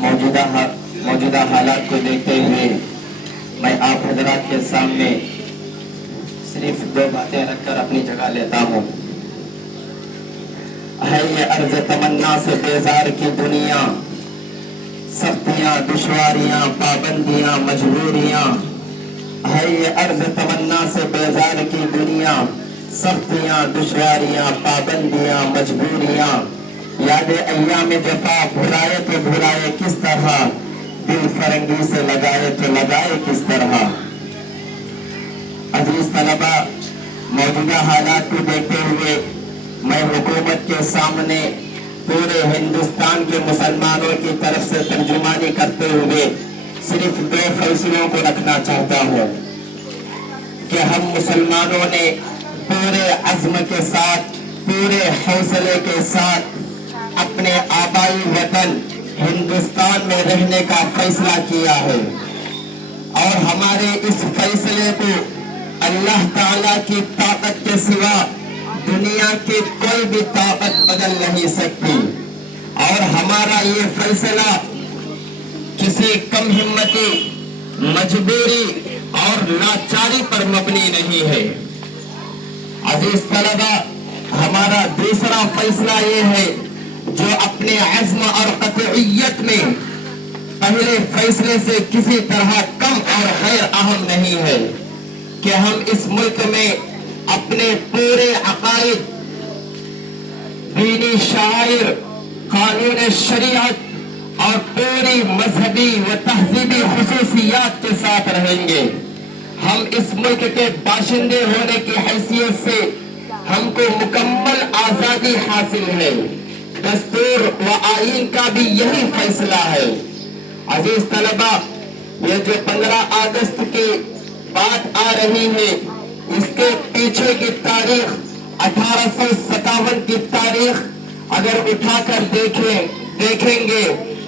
मौजूदा हालात को देखते हुए मैं आप हजरात के सामने सिर्फ दो बातें रखकर अपनी जगह लेता हूँ। है ये अर्ज तमन्ना से बेजार की दुनिया, सख्तियाँ दुश्वारियाँ पाबंदियाँ मजबूरियाँ। है ये अर्ज तमन्ना से बेजार की दुनिया, सख्तियाँ दुश्वारियाँ पाबंदियाँ मजबूरियाँ। याद अय्याम जफा भुलाए तो भुलाए किस तरह, दिल फरंगी से लगाए तो लगाए किस तरह। अजीज तलबा, मौजूदा हालात को देखते हुए मैं हुकूमत के सामने पूरे हिंदुस्तान के मुसलमानों की तरफ से तर्जुमानी करते हुए सिर्फ दो फैसलों को रखना चाहता हूँ कि हम मुसलमानों ने पूरे अज़्म के साथ, पूरे हौसले के साथ अपने आबाई वतन हिंदुस्तान में रहने का फैसला किया है और हमारे इस फैसले को अल्लाह ताला की ताकत के सिवा दुनिया की कोई भी ताकत बदल नहीं सकती। और हमारा ये फैसला किसी कम हिम्मती, मजबूरी और लाचारी पर मबनी नहीं है। अजीज तलबा, हमारा दूसरा फैसला ये है जो अपने अज़्म और क़तइयत में पहले फैसले से किसी तरह कम और गैर अहम नहीं है कि हम इस मुल्क में अपने पूरे अकायद, दीनी शायर, कानून शरीयत और पूरी मजहबी व तहजीबी खुसूसियात के साथ रहेंगे। हम इस मुल्क के बाशिंदे होने की हैसियत से हमको मुकम्मल आजादी हासिल है। दस्तूर व आईन का भी यही फैसला है। अजीज तलबा, ये जो 15 अगस्त की बात आ रही है, इसके पीछे की तारीख 1857 की तारीख अगर उठाकर देखेंगे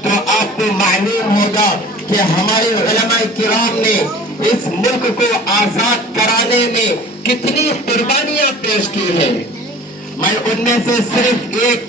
तो आपको मालूम होगा कि हमारे उलमाए किराम ने इस मुल्क को आजाद कराने में कितनी कुर्बानियां पेश की है। मैं उनमें से सिर्फ एक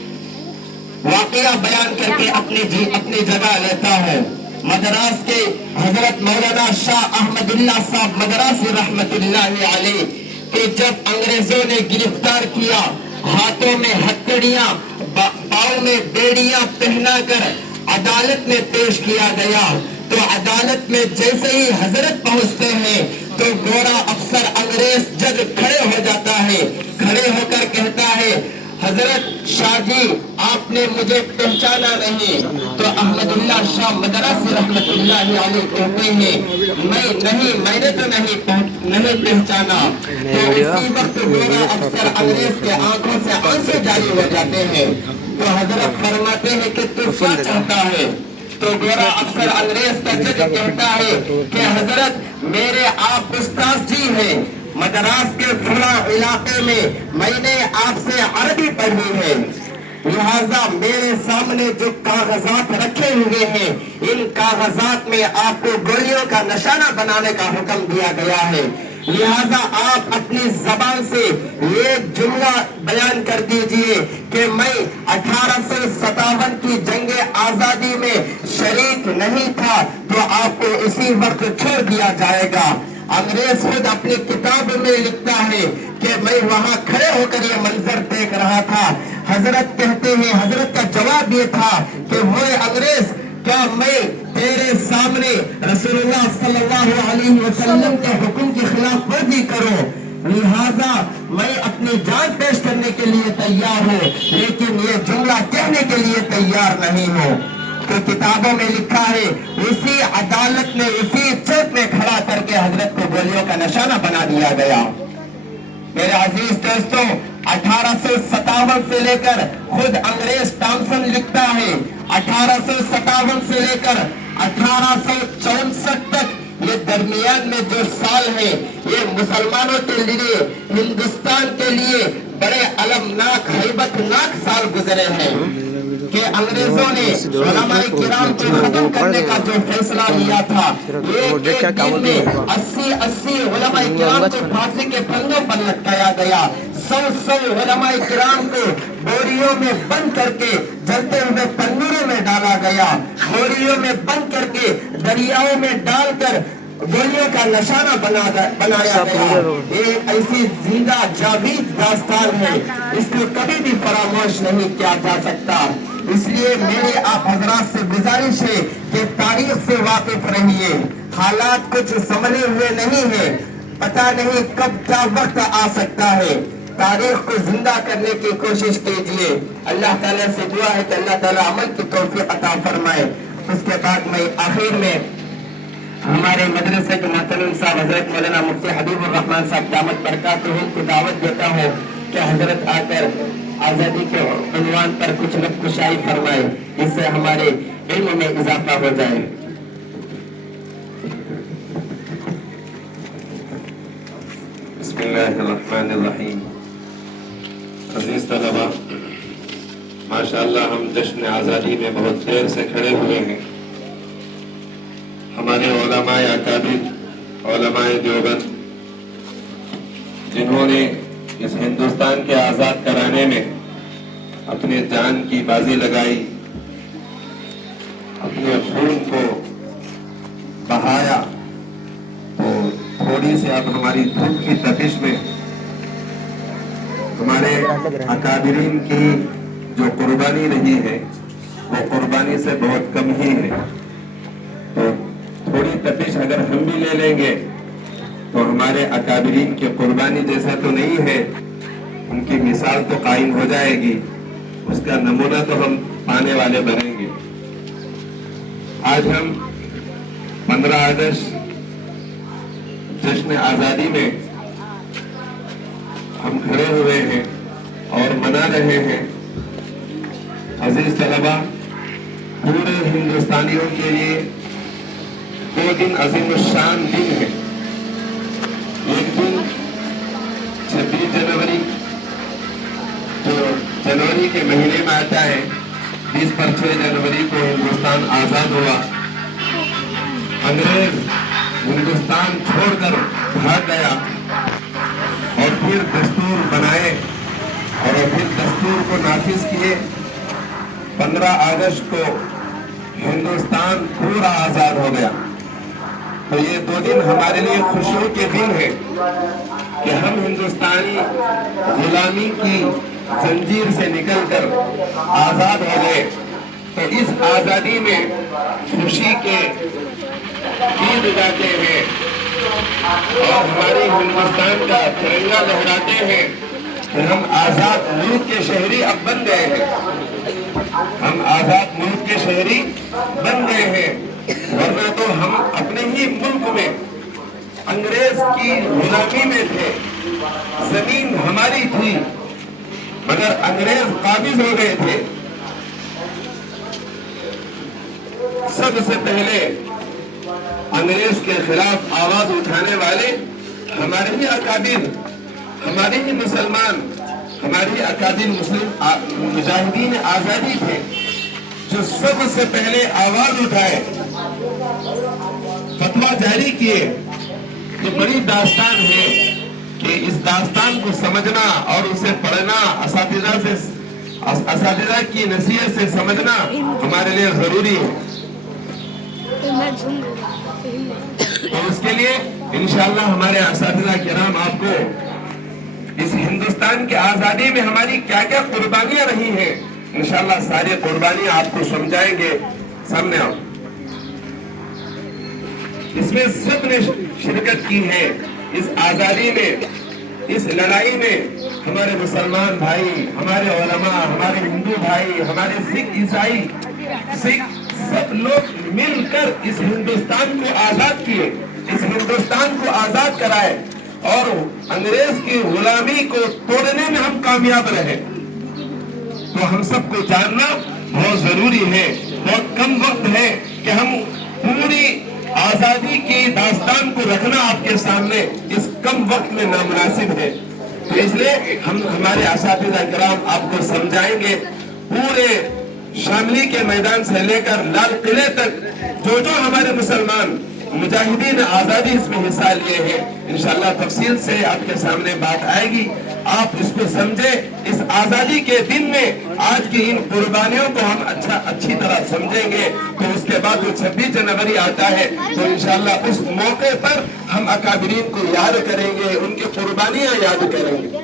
वाकया बयान करके अपनी जगह लेता हूँ। मद्रास के हजरत मौलाना शाह अहमदुल्लाह साहब मद्रासी रहमतुल्लाहि अलैह के जब अंग्रेजों ने गिरफ्तार किया, हाथों में हथकड़ियां, पाँव में बेड़ियां पहनाकर अदालत में पेश किया गया, तो अदालत में जैसे ही हजरत पहुंचते हैं तो गोरा अफसर अंग्रेज जज खड़े हो जाता है। खड़े होकर कहता है, हजरत शाह जी आपने मुझे पहचाना नहीं। तो अहमदुल्लाह शाह मद्रासी रहमतुल्लाहि अलैह कहते हैं, मैंने तो नहीं पहचाना। तो उसी वक्त गोरा अफसर अंग्रेज के आंखों से आंसू जारी हो जाते हैं। तो हजरत फरमाते हैं कि तू क्या चाहता है? तो गोरा अफसर अंग्रेज का जज कहता है कि हजरत मेरे आप उस्ताद जी हैं, मद्रास के फला इलाके में मैंने आपसे अरबी पढ़ी है, लिहाजा मेरे सामने जो कागजात रखे हुए हैं, इन कागजात में आपको गोलियों का निशाना बनाने का हुक्म दिया गया है। लिहाजा आप अपनी जबान से ये जुमला बयान कर दीजिए कि मैं 1857 की जंग आजादी में शरीक नहीं था, तो आपको इसी वक्त छोड़ दिया जाएगा। अंग्रेज खुद अपनी किताब में लिखता है कि मैं वहां खड़े होकर ये मंजर देख रहा था। हजरत कहते हैं, हजरत का जवाब ये था कि मोए अंग्रेज, क्या मैं तेरे सामने रसूलुल्लाह सल्लल्लाहु अलैहि वसल्लम के हुक्म की खिलाफ वर्जी करूं? लिहाजा मैं अपनी जान पेश करने के लिए तैयार हूँ, लेकिन ये जुमला कहने के लिए तैयार नहीं हूँ। तो किताबों में लिखा है, उसी अदालत में, उसी चौक में खड़ा करके हजरत को गोलियों का निशाना बना दिया गया। मेरे अजीज दोस्तों, 1857 से लेकर खुद अंग्रेज टॉमसन लिखता है, 1857 से लेकर 1864 तक ये दरमियान में जो साल है, ये मुसलमानों के लिए, हिंदुस्तान के लिए बड़े अलमनाक, हैबतनाक साल गुजरे हैं कि अंग्रेजों ने उलमाए किराम को खत्म करने का जो फैसला लिया था, एक दिन में 80 उलमाए किराम को फांसी के फंदों पर लटकाया गया। 100 उलमाए किराम को बोरियों में बंद करके जलते हुए तंदूरों में डाला गया। गया, बोरियों में बंद करके दरियाओं में डालकर गोलियों का निशाना बनाया गया। ये ऐसी जिंदा जावीद दास्तान है, इसको कभी भी फरामोश नहीं किया जा सकता। इसलिए मेरे आप हजरात से गुजारिश है कि तारीख से वाकिफ रहिए। हालात कुछ संभले हुए नहीं है, पता नहीं कब क्या वक्त आ सकता है। तारीख को जिंदा करने की कोशिश कीजिए। अल्लाह ताला से दुआ है कि अल्लाह ताला अमल की तौफीक अता फरमाए। उसके बाद मैं आखिर में हमारे मदरसे के मोहतरम साहब हजरत मौलाना मुफ्ती हबीबुर रहमान साहब दामत बरकातुहू को दावत देता हूँ कि हजरत आकर आज़ादी के उन्वान पर कुछ नक्शशाई फरमाए, जिससे हमारे इल्म में इजाफा हो जाए। बिस्मिल्लाहिर्रहमानिर्रहीम। अजीज तलबा, माशाअल्लाह हम जश्न आज़ादी में बहुत देर से खड़े हुए हैं। हमारे उलमाए अकाबिर, उलमाए देवबंद, जिन्होंने इस हिंदुस्तान के आज़ाद कराने में अपने जान की बाजी लगाई, अपने खून को बहाया, तो थोड़ी सी अब हमारी धूप की तपिश में हमारे अकाबिरीन की जो कुर्बानी रही है वो कुर्बानी से बहुत कम ही है। तो थोड़ी तपिश अगर हम भी ले लेंगे तो हमारे अकाबिरीन की कुर्बानी जैसा तो नहीं है, उनकी मिसाल तो कायम हो जाएगी, उसका नमूना तो हम पाने वाले बनेंगे। आज हम 15 अगस्त जश्न आज़ादी में हम खड़े हुए हैं और मना रहे हैं। अजीज तलबा, पूरे हिंदुस्तानियों के लिए 2 दिन अजीमुश्शान दिन है। एक दिन 26 जनवरी, जो जनवरी के महीने में आता है, 20 पर 6 जनवरी को हिंदुस्तान आजाद हुआ। अंग्रेज हिंदुस्तान छोड़कर भाग गया और फिर दस्तूर बनाए और फिर दस्तूर को नाफिज किए। 15 अगस्त को हिंदुस्तान पूरा आजाद हो गया। तो ये 2 दिन हमारे लिए खुशियों के दिन है कि हम हिंदुस्तानी गुलामी की जंजीर से निकलकर आजाद हो गए। तो इस आजादी में खुशी के गीत गाते हैं और हमारे हिंदुस्तान का तिरंगा लहराते हैं कि हम आजाद मुल्क के शहरी अब बन गए हैं। हम आजाद मुल्क के शहरी बन गए हैं, वरना तो हम अपने ही मुल्क में अंग्रेज की गुलामी में थे। जमीन हमारी थी मगर अंग्रेज काबिज हो गए थे। सबसे पहले अंग्रेज के खिलाफ आवाज उठाने वाले हमारे ही अकाबिर, हमारे ही मुसलमान, हमारे अकाबिर मुस्लिम मुजाहिदीन आजादी थे, जो सबसे पहले आवाज उठाए, फतवा जारी किए। तो बड़ी दास्तान है कि इस दास्तान को समझना और उसे पढ़ना, असातिज़ा की नसीहत से समझना हमारे लिए जरूरी है। और उसके लिए इंशाअल्लाह हमारे असातिज़ा किराम आपको इस हिंदुस्तान की आजादी में हमारी क्या क्या कुर्बानियां रही हैं, इंशाअल्लाह सारी कुर्बानियां आपको समझाएंगे। सामने आओ। इसमें सबने शिरकत की है। इस आजादी में, इस लड़ाई में हमारे मुसलमान भाई, हमारे उलमा, हमारे हिंदू भाई, हमारे सिख, ईसाई, सिख सब लोग मिलकर इस हिंदुस्तान को आजाद किए, इस हिंदुस्तान को आजाद कराए और अंग्रेज की गुलामी को तोड़ने में हम कामयाब रहे। तो हम सबको जानना बहुत जरूरी है। बहुत कम वक्त है कि हम पूरी आजादी की दास्तान को रखना आपके सामने इस कम वक्त में नामुनासिब है। तो इसलिए हम हमारे असातिज़ा किराम आपको समझाएंगे। पूरे शामली के मैदान से लेकर लाल किले तक जो जो हमारे मुसलमान मुजाहिदीन आजादी इसमें हिस्सा लिए हैं, इंशाअल्लाह तफसील से आपके सामने बात आएगी। آپ اس کو سمجھے. اس آزادی کے دن میں آج کی ان قربانیوں کو ہم اچھی طرح سمجھیں گے تو اس کے بعد جو 26 جنوری آتا ہے تو انشاءاللہ اس موقع پر ہم اکابرین کو یاد کریں گے, ان کی قربانیاں یاد کریں گے.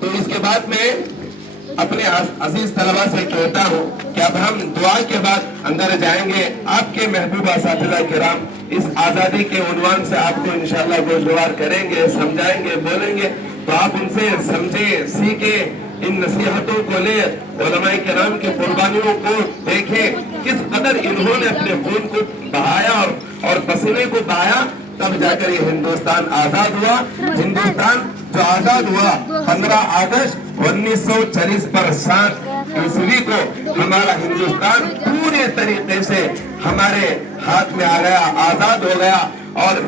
تو اس کے بعد میں اپنے عزیز طلبہ سے کہتا ہوں کہ اب ہم دعا کے بعد اندر جائیں گے. آپ کے محبوب اساتذہ کرام اس آزادی کے عنوان سے آپ کو انشاءاللہ گوشوار کریں گے, سمجھائیں گے, بولیں گے. تو آپ ان سے سمجھیں, سیکھیں, ان نصیحتوں کو لیں, علماء کرام کی قربانیوں کو دیکھیں, کس قدر انہوں نے اپنے خون کو بہایا اور پسینے کو بہایا, تب جا کر یہ ہندوستان آزاد ہوا. ہندوستان جو آزاد ہوا 15 اگست 1940 پر 7 کو ہمارا ہندوستان پورے طریقے سے ہمارے ہاتھ میں آ گیا, آزاد ہو گیا اور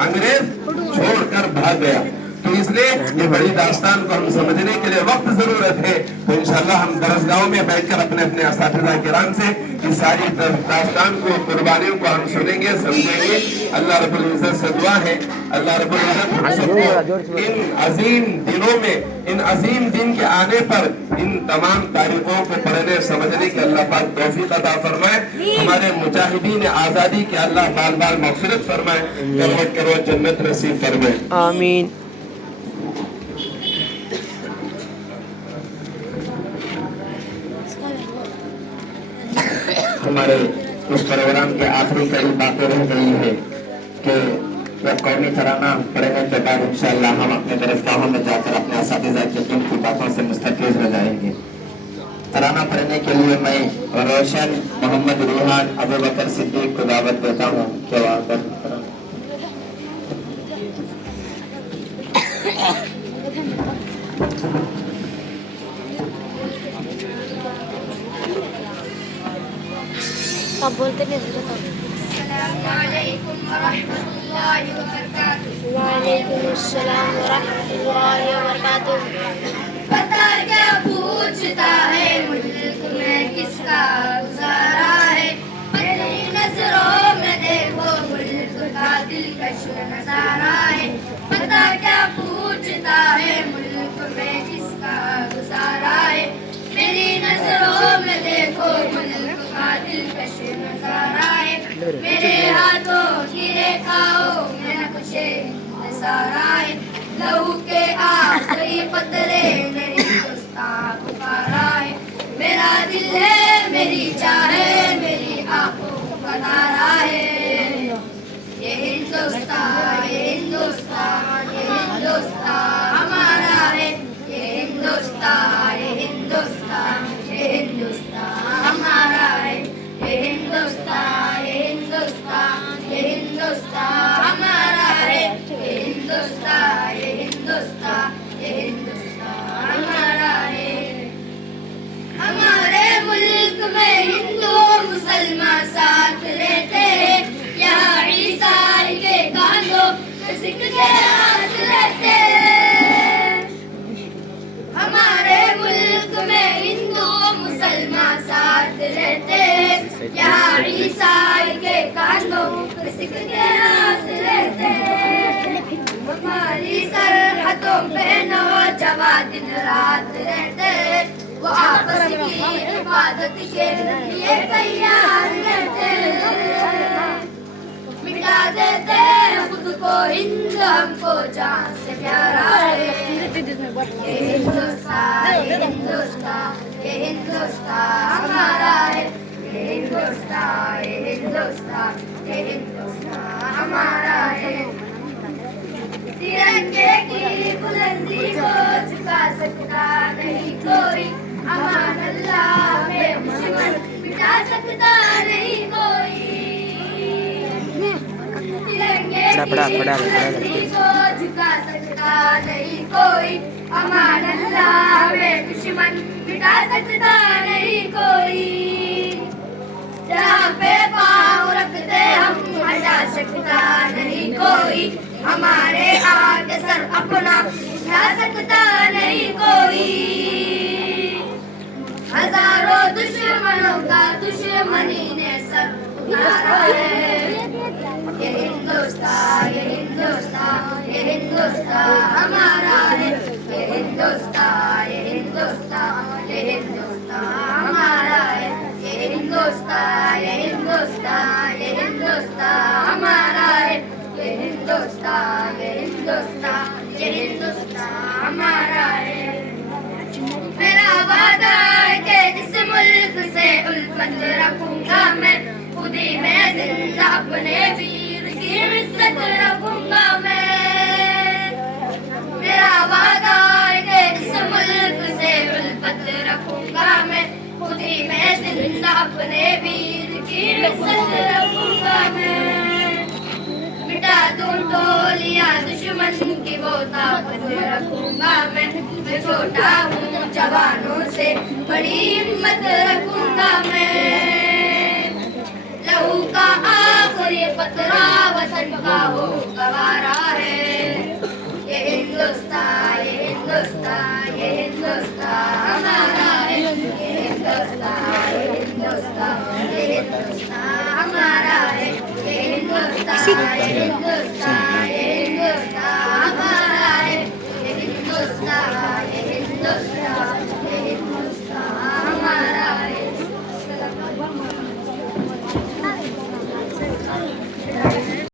انگریز چھوڑ کر بھاگ گیا. تو اس لیے یہ بڑی داستان کو ہم سمجھنے کے لیے وقت ضرورت ہے. تو انشاءاللہ ہم درسگاہوں میں بیٹھ کر اپنے اساتذہ کرام سے اس ساری داستان کو, قربانیوں کو ہم سنیں گے, سمجھیں گے. اللہ رب العزت سے دعا ہے, اللہ رب العزت ہم سب کو ان عظیم دنوں میں, ان عظیم دن کے آنے پر ان تمام تاریخوں کو پڑھنے سمجھنے کے اللہ پاک توفیق عطا فرمائے. ہمارے مجاہدین آزادی کے اللہ بار بار مغفرت فرمائے, کروٹ کروٹ جنت نصیب فرمائے. آمین. ہمارے اس پروگرام کے آخری قریب باتیں رہ گئی ہے کہ جب قومی ترانہ پڑھنے کے بعد انشاءاللہ ہم اپنے درسگاہوں میں جا کر اپنے اساتذہ کی قیمتی باتوں سے مستفیض ہو جائیں گے. ترانہ پڑھنے کے لیے میں روشن محمد ریحان ابوبکر صدیق کو دعوت دیتا ہوں کہ وہ آ کر آپ بولتے نہیں حضرت. السلام علیکم ورحمۃ اللہ وبرکاتہ. وعلیکم السلام ورحمۃ اللہ وبرکاتہ. پتہ کیا پوچھتا ہے ملک میں کس کا گزارا ہے, اپنی نظروں میں دیکھو ملک کا دلکش نظارہ ہے. پتہ کیا پوچھتا ہے ملک میں کس کا گزارا ہے, میری نظروں میں دیکھو ملک کا دلکش نظارہ ہے. میرے ہاتھوں کی ریکھاؤں میں نقش نثارہ ہے, لہو کے آخری قطرے میں ہندوستان پکارا ہے. میرا دل ہے, میری چاہ ہے, میری آنکھوں کا تارا ہے. یہ ہندوستان, یہ ہندوستان, یہ ہندوستان ہمارا ہے. یہ ہندوستان, یہ ہندوستان, یہ ہندوستان ہمارا ہے. یہ ہندوستان, یہ ہندوستان, یہ ہندوستان ہمارا ہے. یہ ہندوستان, یہ ہندوستان, یہ ہندوستان ہمارا ہے. ہمارے ملک میں ہندو مسلمان ساتھ رہتے ہیں, یہاں عیسائی کے کانوں میں سکھ کے ہاتھ رہتے ہیں. ہمارے ملک میں ہندو مسلمان ساتھ رہتے ہیں, یہاں عیسائی کے کانوں میں سکھ کے ہاتھ رہتے ہیں. ہماری سرحدوں پہ نوجوان دن رات رہتے ہیں, وہ آپس کی حفاظت کے لیے تیار رہتے ہیں. مٹا دیتے ہیں خود کو ہند, ہم کو جان سے پیارا ہے. یہ ہندوستان, یہ ہندوستان, یہ ہندوستان ہمارا ہے. یہ ہندوستان, یہ ہندوستان, یہ ہندوستان ہمارا ہے. ترنگے کی بلندی کو جھکا سکتا نہیں کوئی, امان اللہ میں دشمن مٹا سکتا نہیں کوئی. ترنگے کی بلندی کو جھکا سکتا نہیں کوئی, امان اللہ میں دشمن مٹا سکتا نہیں کوئی. جہاں پہ پاؤں رکھتے ہم ہٹا سکتا نہیں کوئی, ہمارے آگے سر اپنا اٹھا سکتا نہیں کوئی. ہزاروں دشمنوں کا دشمنی نے سر اتارا ہے. یہ ہندوستان, یہ ہندوستان, یہ ہندوستان ہمارا ये हिंदुस्तान, ये हिंदुस्तान, ये हिंदुस्तान हमारा है। ये हिंदुस्तान, ये हिंदुस्तान, ये हिंदुस्तान हमारा है। ये हिंदुस्तान, ये हिंदुस्तान, ये हिंदुस्तान हमारा है। मेरा वादा है कि जिस मुल्क से उल्फत रखूंगा मैं, खुद ही मैं जिंदा अपने वीर की इज्जत रखूंगा मैं। मेरा वादा है कि जिस मुल्क से उल्फत रखूंगा मैं, खुद ही मैं जिंदा अपने वीर की इज्जत रखूंगा मैं। मिटा दूं टोलियां दुश्मन की वो ताकत रखूंगा मैं छोटा हूँ जवानों से बड़ी हिम्मत रखूंगा मैं। लहू का आखिरी कतरा वतन का हो गवारा है। ये हिंदुस्तान, ये हिंदुस्तान, ये हिंदुस्तान हमारा